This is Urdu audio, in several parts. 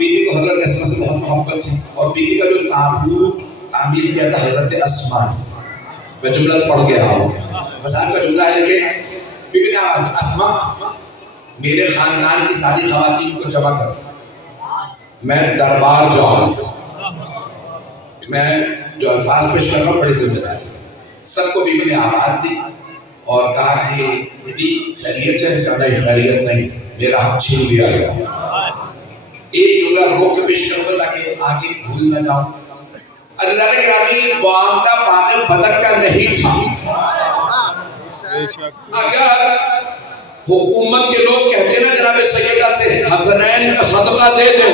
بیوی کو حضرت اسما سے بہت محبت تھی اور بیوی کا جو تابوت تعمیر کیا تھا حضرت اسما سے. میں جملہ تو پڑھ کے رہا ہوں بس آپ کا جملہ ہے لیکن بیوی نے اسما میرے خاندان کی ساری خواتین کو جمع کر میں دربار جاؤں. میں جو الفاظ پیش کر رہا ہوں بڑی ذمہ داری سے. سب کو بیوی نے آواز دی اور کہا کہ بیوی خیریت ہے؟ کہا نہیں خیریت نہیں، میرا حق چھین لیا گیا. ایک جملہ روک کے پیش کروں گا تاکہ آگے بھول نہ جاؤں. اللہ نے گرامی معاملہ بات فلک کا نہیں تھا. اگر حکومت کے لوگ کہتے نا جناب سیدہ سے حسنین کا صدقہ دے دو،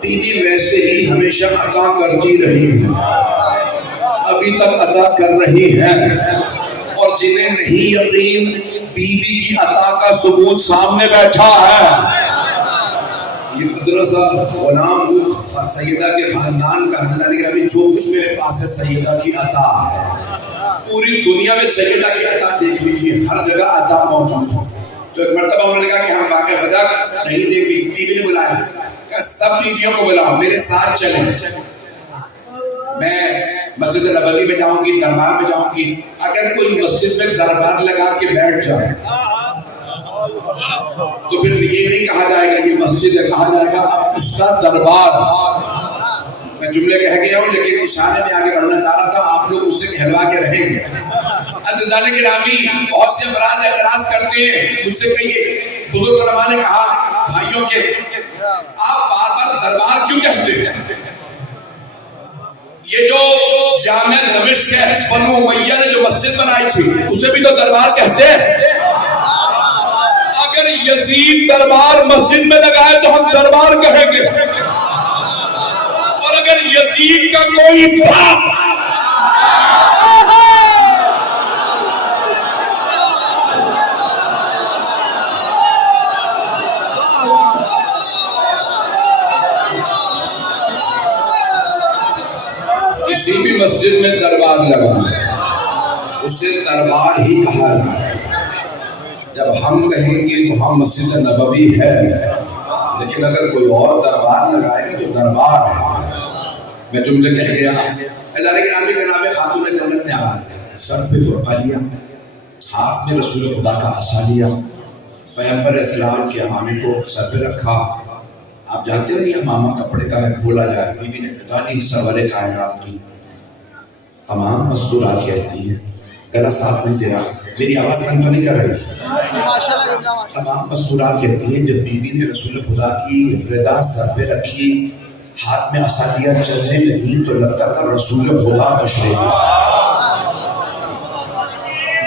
بیوی ویسے ہی ہمیشہ عطا کرتی رہی ہے، ابھی تک عطا کر رہی ہے. اور جنہیں نہیں یقین بیوی کی عطا کا ثبوت سامنے بیٹھا ہے. یہ مدرسہ غلام سیدہ کے خاندان کا حضرت گرامی جو کچھ میرے پاس ہے سیدہ کی عطا ہے. پوری دنیا میں سیدہ کی عطا دیکھ لیجیے، ہر جگہ عطا موجود ہے. تو ایک مرتبہ انہوں نے کہا کہ ہم واقع خدا نہیں دے. بیوی نے بلایا کہ سب بیویوں کو بلاؤ میرے ساتھ چلیں. میں مسجد نبوی میں جاؤں گی، دربار میں جاؤں گی. اگر کوئی مسجد میں دربار لگا کے بیٹھ جائے تو پھر یہ نہیں کہا جائے گا کہ مسجد ہے، کہا جائے گا اب اس کا دربار. میں جملے کہہ گیا ہوں لیکن اشارے میں آگے بڑھنا چاہ رہا تھا، آپ لوگ اس سے کہلوا کے رہیں گے. عزیزان گرامی بہت سے افراد اعتراض کرتے ہیں، مجھ سے کہیے بزرگ علماء نے کہا بھائیوں کے آپ بار بار دربار کیوں کہتے ہیں؟ یہ جو جامع دمشق ہے بنو امیہ نے جو مسجد بنائی تھی اسے بھی تو دربار کہتے ہیں. اگر یزید دربار مسجد میں لگائے تو ہم دربار کہیں گے، اور اگر یزید کا کوئی باپ کسی بھی مسجد میں دربار لگا اسے دربار ہی کہا جائے. جب ہم کہیں گے تو ہم مسجد نبوی ہے، لیکن اگر کوئی اور دربار لگائے گا تو دربار ہے. میں جملے کہہ گیا. ادارے کے نامی جناب خاتون جنت نے آواز سر پہ برقع لیا، ہاتھ میں رسول خدا کا عصا لیا، پیغمبر اسلام کے امامے کو سر پہ رکھا. آپ جانتے نہیں امامہ کپڑے کا ہے بھولا جائے. بیوی نے کہا نہیں سرور کائنات کی تمام مستورات کہتی ہیں. گلا صاف نہیں تیرا، میری آواز تنگ تو نہیں کر رہی. تمام مستورات کہتی ہیں جب بیوی نے رسول خدا کی رضا سر پہ رکھی، ہاتھ میں عصا دیا، چلنے لگی تو لگتا تھا رسول خدا تشریف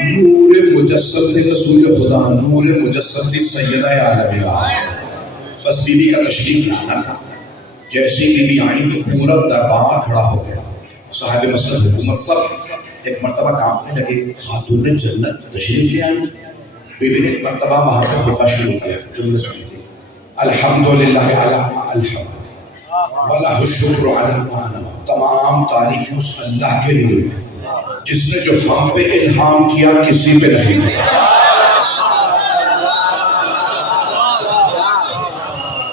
نور مجسم سے رسول خدا، نور مجسم سے سیدہ عالم. بس بیوی کا تشریف لانا تھا. جیسے بیوی آئیں تو پورا دربار کھڑا ہو گیا. صاحب مسند حکومت سب ایک مرتبہ کانپنے لگے. خاتون جنت تشریف لے آئی. بیوی نے ایک مرتبہ وہاں کا خطبہ شروع کیا. جملے سنیے الحمدللہ علی الحمد وَلَهُ الشُّكْرُ عَلَىٰ مَا نَوَى. تمام تعریفیں اس اللہ کے لیے جس نے جو ہم پہ الہام کیا کسی پہ نہیں کیا.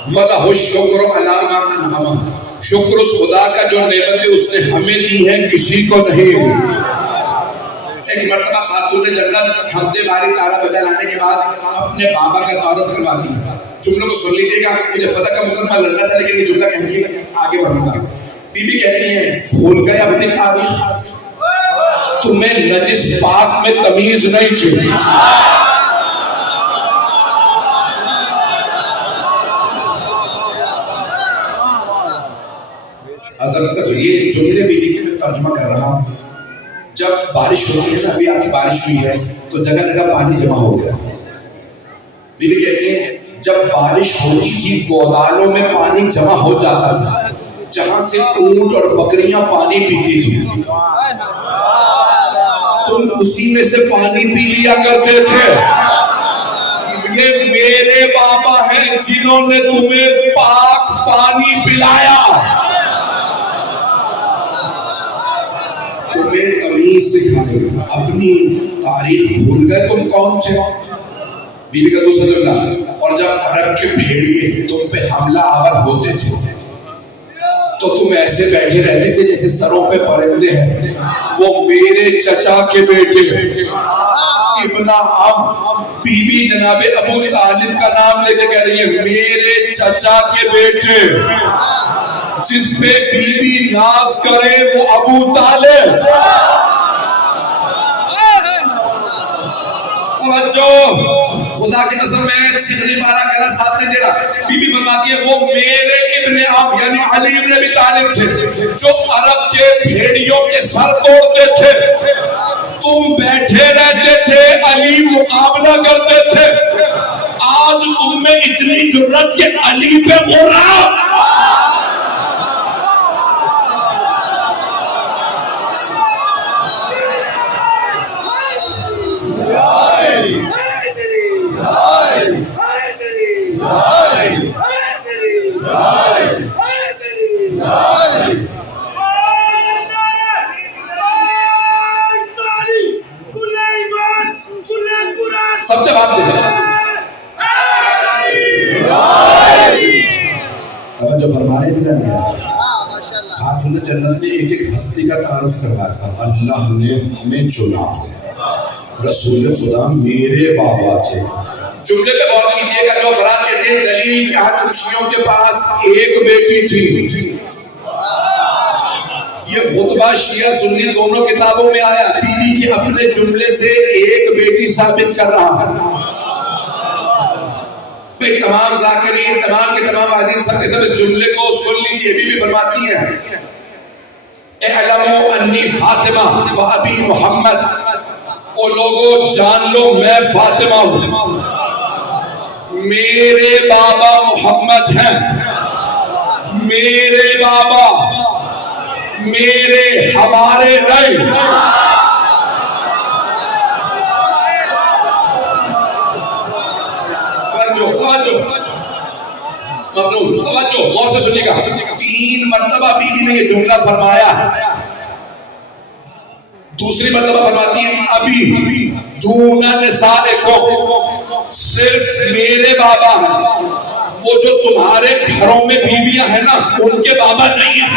وَلَهُ الشُّكْرُ عَلَىٰ مَا أَنْعَمَ. شکر اس خدا کا جو نعمتیں اس نے ہمیں دی ہیں کسی کو نہیں دی. ایک مرتبہ خاتون جنت حمد باری تارا بجا لانے کے بعد اپنے بابا کا تعارف کرواتی ہے. جملوں کو سن لیجیے گا. مجھے فتح کا مقدمہ لڑنا تھا لیکن یہ جملہ کہہ کے آگے بڑھوں گا. بی بی کہتی ہیں بھول گئے اپنی تاریخ، تمہیں نجس پاک میں تمیز نہیں تھی. اصل تک یہ جملے بیوی کے میں ترجمہ کر رہا ہوں. جب بارش ہوتی ہے نا، ابھی آپ کی بارش ہوئی ہے تو جگہ جگہ پانی جمع ہو گیا. بیوی کہتی ہے جب بارش ہوتی تھی گودالوں میں پانی جمع ہو جاتا تھا جہاں سے اونٹ اور بکریاں پانی پیتی تھی. تم اسی میں سے پانی پی لیا کرتے تھے. یہ میرے بابا ہیں جنہوں نے تمہیں پاک پانی پلایا. نہیں سکھائے. اپنی تاریخ بھول گئے تم کون تھے؟ بیوی کا دوسرا جملہ. اور جب عرب کے بھیڑیے تم پہ حملہ آور ہوتے تھے تو تم ایسے بیٹھے رہتے تھے جیسے سروں پہ پرندے ہیں. وہ میرے چچا کے بیٹے ابن عم بی بی جناب ابو طالب کا نام لے کے کہہ رہی ہے میرے چچا کے بیٹے. جس پہ بی بی ناز کرے وہ ابو طالب. توجہ, خدا کی قسم میں چھری بارہ کہنا ساتھ نہیں دے رہا. بی بی فرماتی ہے وہ میرے ابن عم یعنی علی ابن ابی طالب تھے جو عرب کے بھیڑیوں کے سر توڑتے تھے. تم بیٹھے رہتے تھے, علی مقابلہ کرتے تھے. آج تم میں اتنی جرت کہ علی پہ غرا. سب جواب دے دیں. توجہ فرما رہے تھے نا. خاتون جنت نے ایک ایک ہستی کا تعارف کروایا تھا. اللہ نے ہمیں چنا, رسول خدا میرے بابا تھے. جملے پہ غور کیجئے گا جو افراد کہتے ہیں دلیل کہ ہر شیعوں کے پاس ایک بیٹی تھی. یہ خطبہ شیعہ سنی دونوں کتابوں میں آیا. بی بی کے اپنے جملے سے ایک بیٹی ثابت کر رہا ہے. بھئی تمام ذاکرین, تمام کے تمام عزیز سب کے سب اس جملے کو سن لیجئے. بی بی فرماتی ہیں اعلموا انی فاطمہ و ابی محمد. او لوگو جان لو میں فاطمہ ہوں, میرے بابا محمد ہیں. میرے بابا میرے ہمارے نہیں. توجہ غور سے سنیے گا. 3 مرتبہ بی بی نے یہ جملہ فرمایا. دوسری مرتبہ فرماتی ہے ابھی دون نسائکم, صرف میرے بابا ہیں. وہ جو تمہارے گھروں میں بیویاں ہیں نا ان کے بابا نہیں ہیں.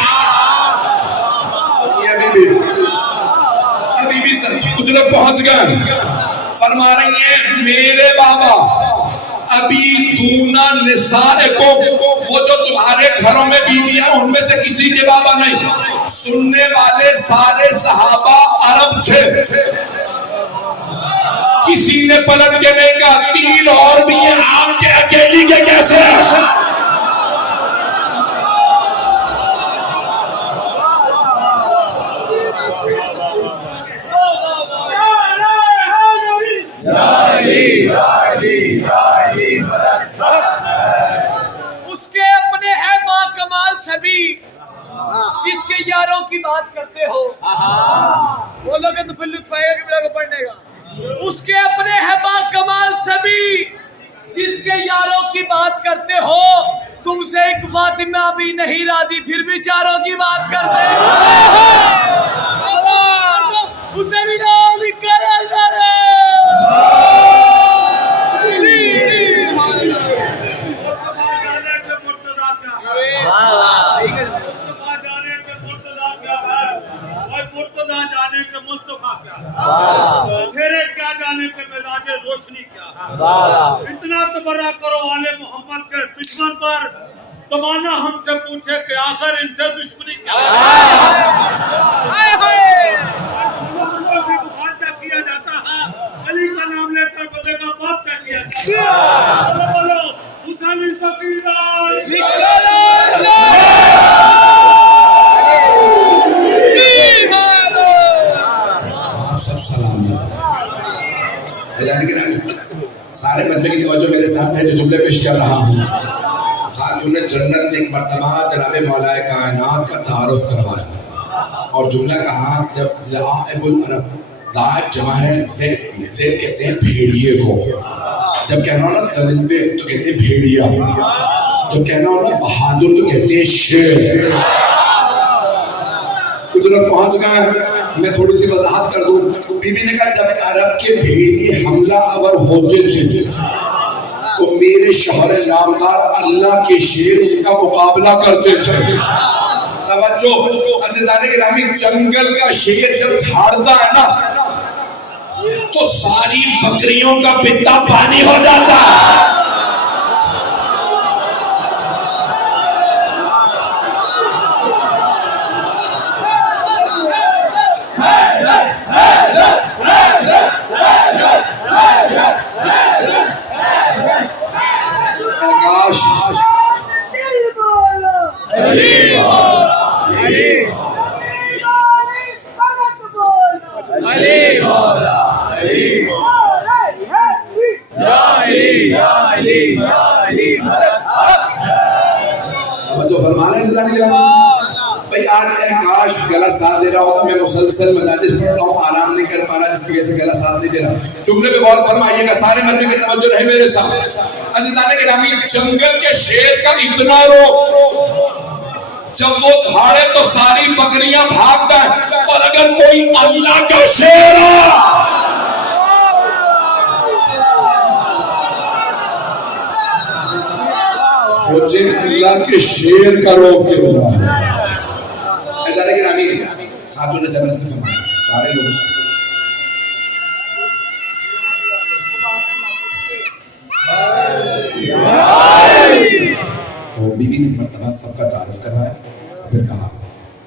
ابھی بھی کچھ لوگ پہنچ گئے. فرما رہی ہیں میرے بابا ابھی دونا نسائکم, وہ جو تمہارے گھروں میں بیویاں ان میں سے کسی کے بابا نہیں. سننے والے سارے صحابہ عرب تھے. کسی نے پلٹ کے نہیں کہا 3 اور بھی ہیں آپ کے اکیلی کے کیسے ہیں. اس کے اپنے ہے با کمال سبھی جس کے یاروں کی بات کرتے ہو. بولو گے تو پھر لطف آئے گا کہ میرا کو پڑھنے گا. اس کے اپنے ہے با کمال سبھی جس کے یاروں کی بات کرتے ہو. تم سے ایک فاطمہ بھی نہیں راضی پھر بھی چاروں کی بات کرتے ہو. اسے بھی نام کر روشنی کیا. اتنا تبرہ کرو آل محمد کے دشمن پر, زمانہ ہم سے پوچھے کہ آخر ان سے دشمنی کیا بادشاہ کیا جاتا ہے. علی کا نام لے کر بدے کا بادشاہ کیا جاتا ہے. بولو حسین سقیدہ سارے مجمع کی توجہ میرے ساتھ ہے جو جملے پیش کر رہا ہوں. خاتون جنت نے ایک مرتبہ جناب مولا کائنات کا تعارف کروایا اور جملہ کہا جب ذائب العرب, ذائب جمع ہے ذیب کہتے ہیں بھیڑیے کو. جب کہنا ہو نا درندے تو کہتے ہیں بھیڑیا, جب کہنا ہو نا بہادر تو کہتے ہیں شیر. کچھ لوگ پہنچ گئے میں تھوڑی سی وضاحت کر دوں. بی بی نے کہا جب عرب کے بھیڑیے حملہ آور ہوتے تھے تو میرے شوہر نامدار اللہ کے شیر ان کا مقابلہ کرتے تھے. توجہ عزیزان گرامی، جنگل کا شیر جب دھاڑتا ہے نا تو ساری بکریوں کا پتا پانی ہو جاتا ہے. کاش گلا ساتھ دے رہا ہوتا. میں مسلسل مجالس پڑھ رہا ہوں، آرام نہیں کر پا رہا جس کی وجہ سے گلا ساتھ نہیں دے رہا. جملے پہ غور فرمائیے گا، سارے مدنی کی توجہ رہے میرے ساتھ. عزیزان گرامی، جنگل کے شیر کا اتنا رو جب وہ دھاڑے تو ساری بکریاں بھاگتا ہے، اور اگر کوئی اللہ کا شیر سوچے اللہ کے شیر کا روب کتنا ہے. عزیزان گرامی، خاتون جنت نے فرمایا سارے لوگوں سے تو بی بی نے مرتبہ سب کا تعارف کرایا. پھر کہا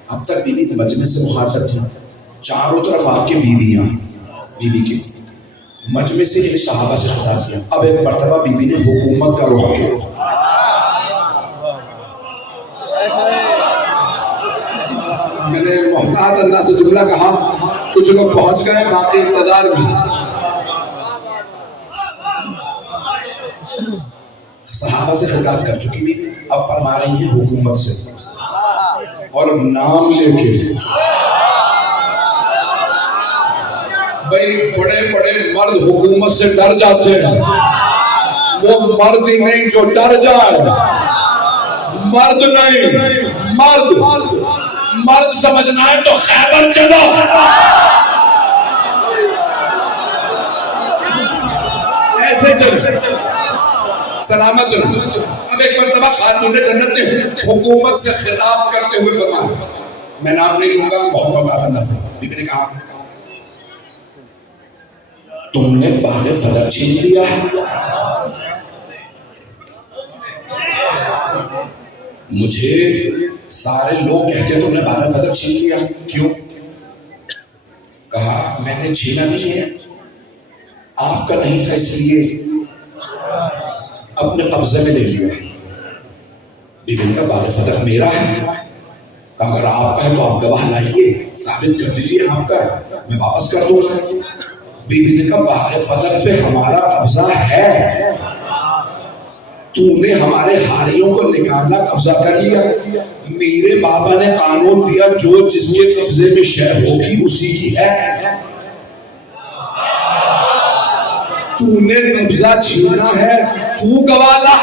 اب تک بی بی مجمع سے مخاطب تھی، چاروں طرف آپ کے بیویاں، بی بی کے مجمع سے ایک صحابہ سے خطاب کیا. اب ایک مرتبہ بی بی نے حکومت کا رخ کیا. میں نے محتاط اللہ سے جملہ کہا، کچھ لوگ پہنچ گئے، باقی انتظار میں. صحابہ سے خطاب کر چکی بھی، اب فرما رہی ہیں حکومت سے، اور نام لے کے. بھئی بڑے بڑے مرد حکومت سے ڈر جاتے ہیں، وہ مرد ہی نہیں جو ڈر جائے. مرد نہیں، مرد سمجھنا ہے تو خیبر چلو. ایسے چل سلامت چلو. اب ایک مرتبہ خاتون جنت نے حکومت سے خطاب کرتے ہوئے فرمایا، میں نام نہیں لوں گا، محمد آخر سے. بی بی نے کہا تم نے باغ فضل چھین لیا ہے. مجھے سارے لوگ کہتے تم نے باغ فضل چھین لیا، کیوں؟ کہا میں نے چھینا نہیں ہے، آپ کا نہیں تھا اس لیے اپنے قبضے میں لے لیا. بی بی نے کہا باغ فضل میرا ہے. کہا اگر آپ کا ہے تو آپ گواہ لائیے، ثابت کر دیجیے آپ کا ہے، میں واپس کر دوں گا. بی بی نے کہا باغ فضل پہ ہمارا قبضہ ہے، تو نے ہمارے ہاریوں کو نکالنا قبضہ کر لیا. میرے بابا نے قانون دیا جو جس کے قبضے میں شے ہوگی اسی کی ہے. تو نے قبضہ چھینا ہے، تو گواہ لا.